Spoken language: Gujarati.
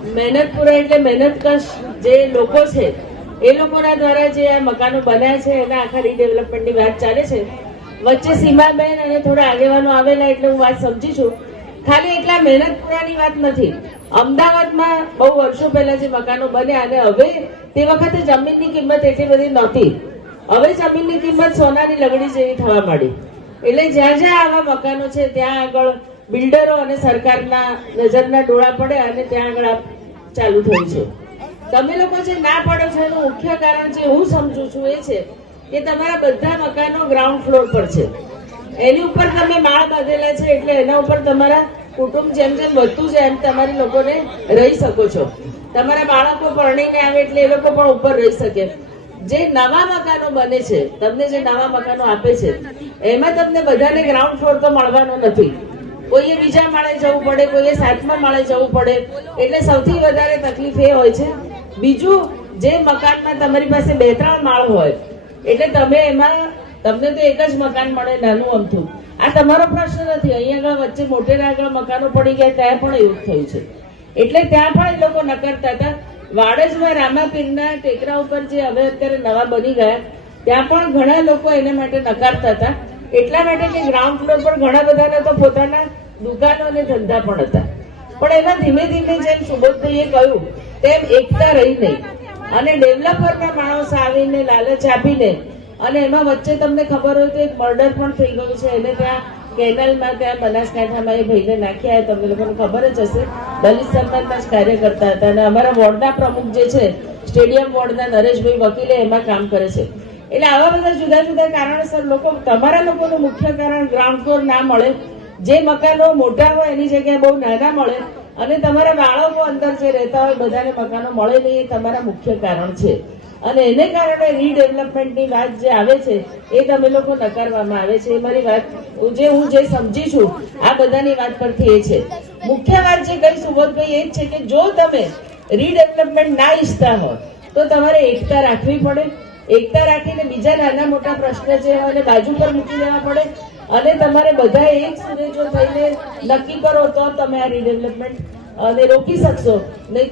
મહેનતપુરા એટલે મહેનતકશ જે લોકો છે એ લોકોના દ્વારા જે આ મકાનો બન્યા છે એના આખા રીડેવલપમેન્ટની વાત ચાલે છે. વચ્ચે સીમાબેન અને થોડા આગેવાનો આવેલા એટલે હું વાત સમજી છું. ખાલી એટલા મહેનતપુરાની વાત નથી. અમદાવાદમાં બહુ વર્ષો પહેલા જે મકાનો બન્યા અને હવે તે વખતે જમીનની કિંમત એટલી બધી નહોતી. હવે જમીનની કિંમત સોનાની લગડી જેવી થવા માંડી. એટલે જ્યાં જ્યાં આવા મકાનો છે ત્યાં આગળ બિલ્ડરો અને સરકારના નજરના ડોળા પડે અને ત્યાં આગળ ચાલુ થયું છે. તમે લોકો જે ના પાડો છો એનું મુખ્ય કારણ જે હું સમજુ છું એ છે કે તમારા બધા મકાનો ગ્રાઉન્ડ ફ્લોર પર છે. એની ઉપર તમે માળ બાંધેલા છે એટલે એના ઉપર તમારા કુટુંબ જેમ જેમ વધતું જાય એમ તમારી લોકોને રહી શકો છો. તમારા બાળકો પરણીને આવે એટલે એ લોકો પણ ઉપર રહી શકે. જે નવા મકાનો બને છે, તમને જે નવા મકાનો આપે છે એમાં તમને બધાને ગ્રાઉન્ડ ફ્લોર તો મળવાનો નથી. કોઈએ બીજા માળે જવું પડે, કોઈએ 7મા માળે જવું પડે. એટલે સૌથી વધારે તકલીફ એ હોય છે. બીજું, જે મકાનમાં તમારી પાસે 2-3 માળ હોય એટલે તમે એમાં તમને તો એક જ મકાન મળે નાનું અમથું. આ તમારો પ્રશ્ન નથી. અહીંયા આગળ વચ્ચે મોટેરા આગળ મકાનો પડી ગયા ત્યાં પણ એવું થયું છે. એટલે ત્યાં પણ એ લોકો નકારતા હતા. વાડજમાં રામાપીરના ટેકરા ઉપર જે હવે અત્યારે નવા બની ગયા ત્યાં પણ ઘણા લોકો એના માટે નકારતા હતા. એટલા માટે કે ગ્રાઉન્ડ ફ્લોર પર ઘણા બધાના તો પોતાના દુકાનો અને ધંધા પણ હતા. પણ એમાં ધીમે ધીમે જેમ સુબોધભાઈએ કહ્યું તેમ એકતા રહી નહીં અને ડેવલપરના માણસો આવીને લાલચ આપીને અને એમાં વચ્ચે તમને ખબર હોય તો એક મર્ડર પણ થઈ ગયું છે. એને ત્યાં કેનાલમાં ત્યાં બનાસકાંઠામાં એ ભાઈને નાખ્યા. તમને લોકોને ખબર જ હશે. દલિત સન્માનના જ કાર્ય કરતા હતા અને અમારા વોર્ડના પ્રમુખ જે છે સ્ટેડિયમ વોર્ડના નરેશભાઈ વકીલે એમાં કામ કરે છે. એટલે આવા બધા જુદા જુદા કારણોસર લોકો તમારા લોકોનું મુખ્ય કારણ ગ્રાઉન્ડ ફ્લોર ના મળે. જે મકાનો મોટા હોય એની જગ્યાએ બહુ નાના મળે અને તમારા બાળકો અંદર જે રહેતા હોય બધાને મકાનો મળે નહીં એ તમારા મુખ્ય કારણ છે. અને એને કારણે રીડેવલપમેન્ટની વાત જે આવે છે એ તમે લોકો નકારવામાં આવે છે. એ મારી વાત હું જે સમજી છું આ બધાની વાત પરથી એ છે. મુખ્ય વાત જે કઈ સુબોધભાઈ એ જ છે કે જો તમે રીડેવલપમેન્ટ ના ઈચ્છતા હોય તો તમારે એકતા રાખવી પડે. એકતા રાખીને બીજા નાના મોટા પ્રશ્ન જે હોય એને બાજુ પર મૂકી દેવા પડે અને તમારે બધા એક સુરે જો થઈને નક્કી કરો તો તમે આ રીડેવલપમેન્ટ રોકી શકશો. નહીં